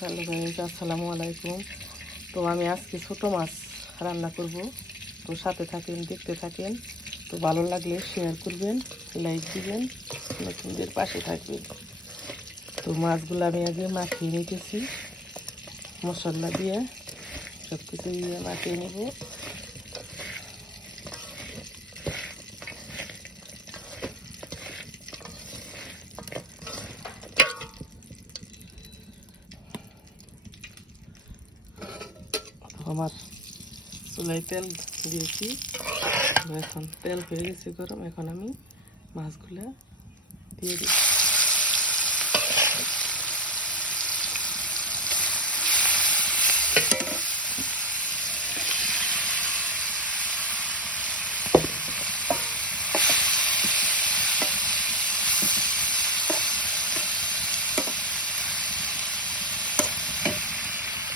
Hello guys, আসসালামু আলাইকুম। তো আমি আজকে ছোটো মাছ রান্না করব। তো সাথে থাকেন, দেখতে থাকেন। তো ভালো লাগলে শেয়ার করবেন, লাইক দিবেন, নতুনদের পাশে থাকবেন। তো মাছগুলো আমি আগে মাখিয়ে নিতেছি মশলা দিয়ে, সব কিছু দিয়ে মাখিয়ে নেব। আমার চুলায় তেল দিয়েছি, এখন তেল হয়ে গেছে গরম। এখন আমি মাছগুলো দিয়ে দিই।